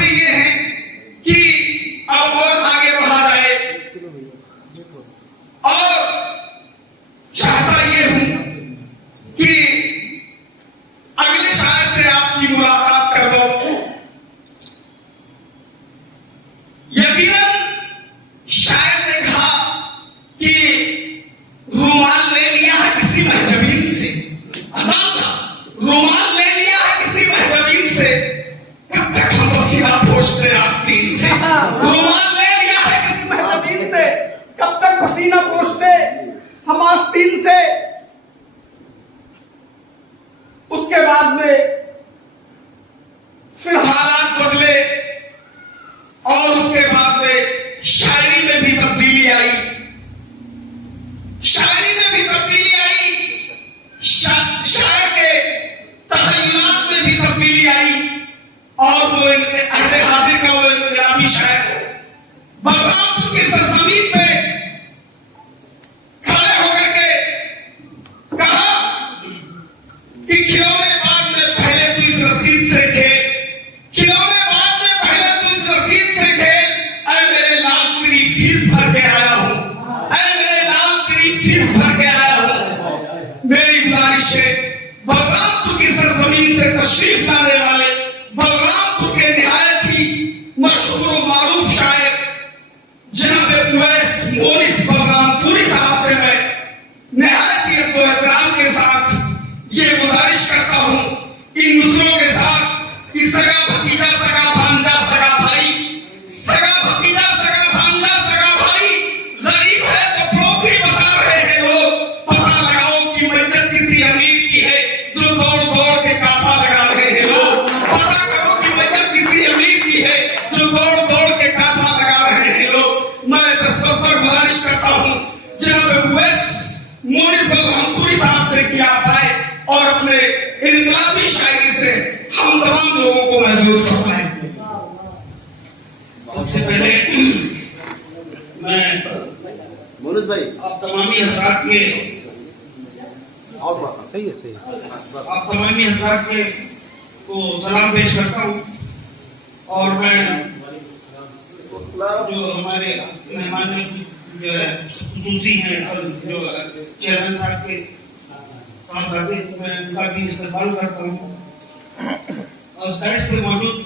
चाहते ये हैं कि अब और आगे बढ़ा जाए, और चाहता ये हूं कि अगले शायर से आपकी मुलाकात करो। यकीनन शायर ने कहा कि रुमाल ले लिया है किसी महजबीन से, रुमाल ले लिया है किसी महजबीन से, कब तक हम पसीना पोंछते आस्तीन से। रुमाल ले लिया है किसी महजबीन से, कब तक पसीना पोंछते हम आस्तीन से। उसके बाद में फिर हालात बदले और उसके बाद में शायरी में भी तब्दीली आई, शायरी में भी तब्दीली आई, शायर के तखय्युलात में भी तब्दीली आई, और वो अहले हाजिर का वो इनकलाबी शायर बलरामपुर की सरजमीन पे खड़े होकर के कहा कि खिलौने बाग में पहले तू इस रसीद से खेल, खिलौने बाग में पहले तू इस रसीद से खेल, ऐ मेरे लाल तेरी फीस भर के आया हूं, ऐ मेरे लाल तेरी फीस भर के आया हूं। मेरी गुजारिश है बलरामपुर की सरजमीन से तशरीफ लाने वाले बलरामपुर के निहायत ही मशहूर और मारूफ शायर जनाब उवैस मोनिस बलरामपुरी साहब से मैं निहायत ही एहतराम के साथ ये गुजारिश करता हूं इन दूसरों के साथ कि सगा भतीजा, सगा भांजा, सगा भाई, सगा भतीजा, सगा भांजा, सगा भाई, गरीब है तो पड़ोसी बता रहे हैं लोग, पता लगाओ कि मैयत किसी अमीर की है जो दौड़ दौड़ के कांटा लगा रहे हैं लोग, पता करो कि मैयत किसी अमीर की है जो दौड़ दौड़ के कांटा लगा रहे हैं लोग। मैं बस गुजारिश करता हूं जनाब उवैस मोनिस बलरामपुरी साहब से कि आप आए और अपने इनकलाबी शायरी से हम तमाम लोगों को महसूस करवाएं। सबसे पहले मैं मोनिस भाई आप तमामी हजरात के सही है आप तमामी हजरात के को सलाम पेश करता हूँ, और मैं जो हमारे मेहमान जो है खुसूसी हैं जो चेयरमैन साहब के साथ आते, मैं उनका भी इस्तेमाल करता हूँ। और स्टेज पे मौजूद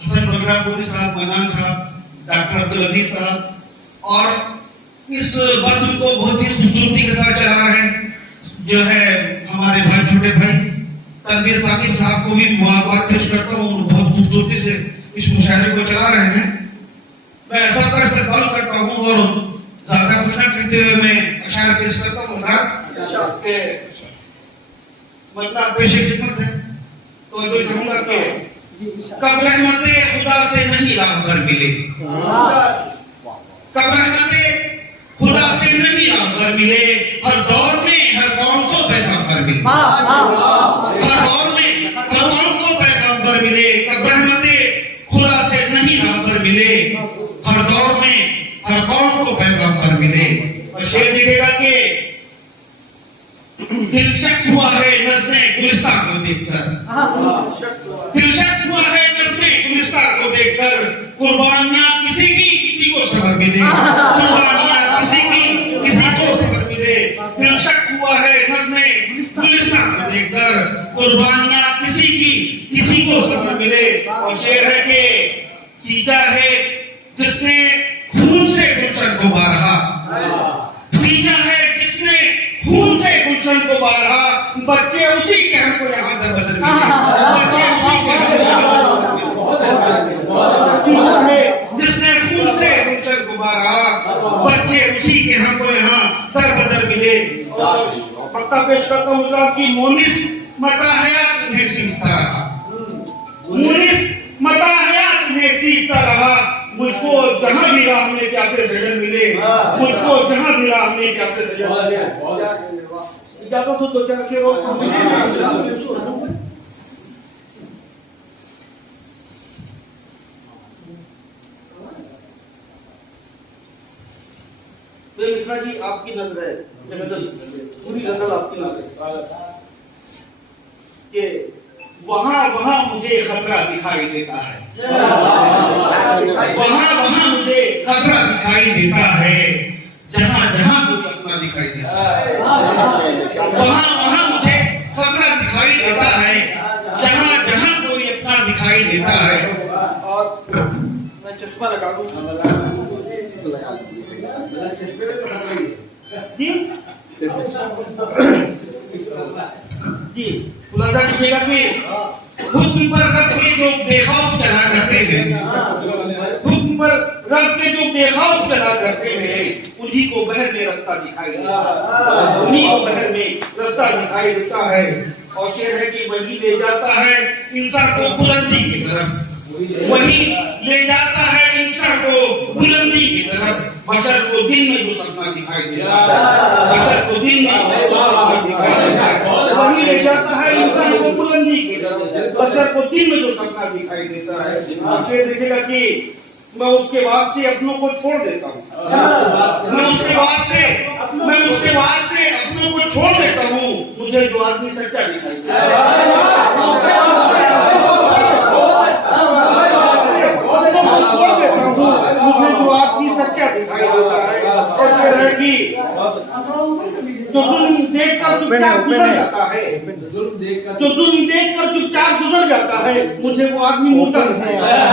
हसन बलरामपुरी साहब, मनान साहब, डॉक्टर अब्दुल अजीज साहब, और इस बज़्म को बहुत ही खूबसूरती के साथ चला रहे हैं जो है हमारे भाई, छोटे भाई तनवीर साकिब साहब को भी मुबारकबाद पेश करता हूँ, बहुत खूबसूरती से इस मुशायरे को चला रहे हैं। मैं सबका इस्तेमाल करता हूँ और ज्यादा कुछ न कहते हुए मैं अशार पेश करता हूँ के मतलब पेशे खिदमत है। तो जो चाहूंगा कि कब रहमते खुदा से नहीं राह पर मिले, कब रहमते खुदा से नहीं राह पर मिले, हर दौर में हर कौम को पैगाम पर मिले, हर दौर में हर कौम को पैगाम पर मिले, कब रहमते खुदा से नहीं राह पर मिले, हर दौर में हर कौम को पैगाम पर मिले। और शेर दिखेगा कि दिल शक हुआ है नज़्मे गुलिस्तान को देखकर, दिल शक हुआ है नज़्मे गुलिस्तान को देखकर, कुर्बानियां किसी की किसी को सबर मिले, कुर्बानियां किसी की किसी को सबर मिले। दिल शक हुआ है नज़्मे गुलिस्तान को देखकर, कुर्बानियां किसी की किसी को सबर मिले। और शेर है कि सींचा है जिसने खून से गुलशन को बारहा, सींचा है जिसने खून से गुलशन को बारहा, बच्चे उसी के हमको यहाँ दर बदर मिले, बच्चे उसी के हमको यहाँ दर बदर मिले, जिसने खून से गुलशन को बारहा, बच्चे उसी के हमको यहाँ दर बदर मिले। और पक्का पेश करता हूँ कि मोनिस मता हयात तुम्हें सीखता रहा, मोनिस मता हयात तुम्हें सीखता रहा, मुझको जहां भी राह में प्यासे सजन मिले, मुझको जहां भी राह में प्यासे सजन मिले। इजाजत हो तो चार शेर और तो मिश्रा जी आपकी नजर है, गजल पूरी गजल आपकी नजर है कि वहां वहां मुझे खतरा दिखाई देता है, वहां वहां मुझे खतरा दिखाई देता है, जहां जहां कोई अपना दिखाई देता है, वहां वहां मुझे खतरा दिखाई देता है, जहां जहां कोई अपना दिखाई देता है। और मैं चश्मा लगा लूं जी जी, खुलासा कीजिएगा कि हुक्म पर रख के जो बेखौफ चला करते हैं, हुक्म पर रख के जो बेखौफ चला करते हैं, उन्हीं को बहर में रास्ता दिखाई देता है, उन्हीं को बहर में रास्ता दिखाई देता है। और शेर है कि वही ले जाता है इंसान को बुलंदी की तरफ, वही ले जाता है इंसान को बुलंदी की तरफ, बशर को दिन में जो सपना दिखाई देता है, बशर को दिन में जो सपना दिखाई देता है, वही ले जाता है इंसान को बुलंदी की तरफ, बशर को दिन में जो सपना दिखाई देता है। शेर देखेगा कि मैं उसके वास्ते अपनों को छोड़ देता हूँ, मैं उसके वास्ते अपनों को छोड़ देता हूँ, मुझे जो आदमी सच्चा दिखाई देता है, मुझे जो आदमी सच्चा दिखाई देता है। और फिर है कि जो जुल्म देखकर चुपचाप गुजर जाता है, जो जुल्म देखकर चुपचाप गुजर जाता है, मुझे वो आदमी मुर्दा दिखाई देता है,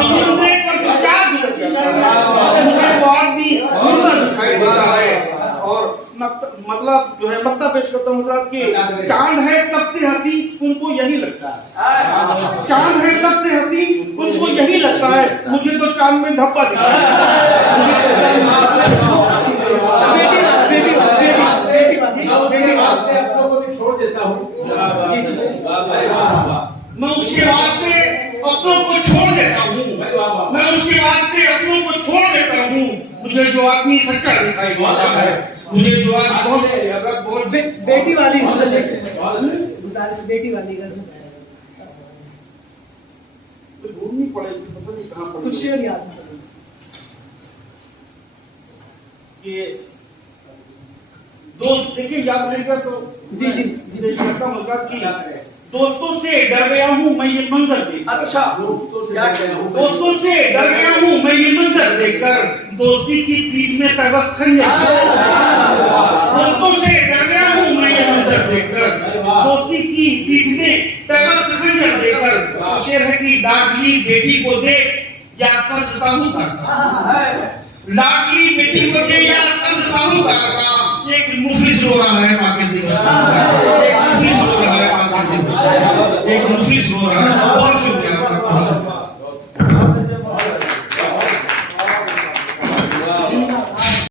जुल्म देखकर चुपचाप गुजर जाता है, मुझे वो आदमी मुर्दा दिखाई देता है। और मतलब जो है मक्ता पेश करता हूँ कि चांद है सबसे हंसी, उनको यही लगता है, चांद है सबसे हंसी, उनको यही लगता है, मुझे तो चांद में धब्बा दिखता है। छोड़ देता हूँ, मैं उसके वास्ते अपनों को छोड़ देता हूँ, मैं उसके वास्ते अपनों को छोड़ देता हूँ, मुझे जो आदमी सच्चा दिखाई देता है, मुझे जो बहुत बेटी वाली गुजारिश, बेटी वाली ढूंढनी पड़ेगी, पता नहीं कहाँ पर कुछ शेर याद नहीं। ये दोस्त देखिए याद रहेगा तो जी जी जी करता हूँ कि दोस्तों से डर गया हूँ मैं ये मंजर देखकर, अच्छा दोस्तों से डर गया हूँ मैं ये मंजर देखकर, दोस्ती की पीठ में पैबस खंजर, दोस्तों से डर गया हूँ मैं ये मंजर देखकर, दोस्ती की पीठ में पैबस खंजर देखकर। शेर है कि लाडली बेटी को दे या कर्ज साहूकार का, लाडली बेटी को दे या कर्ज साहूकार का, एक मुफलिस रो रहा है माँ के जिक्र,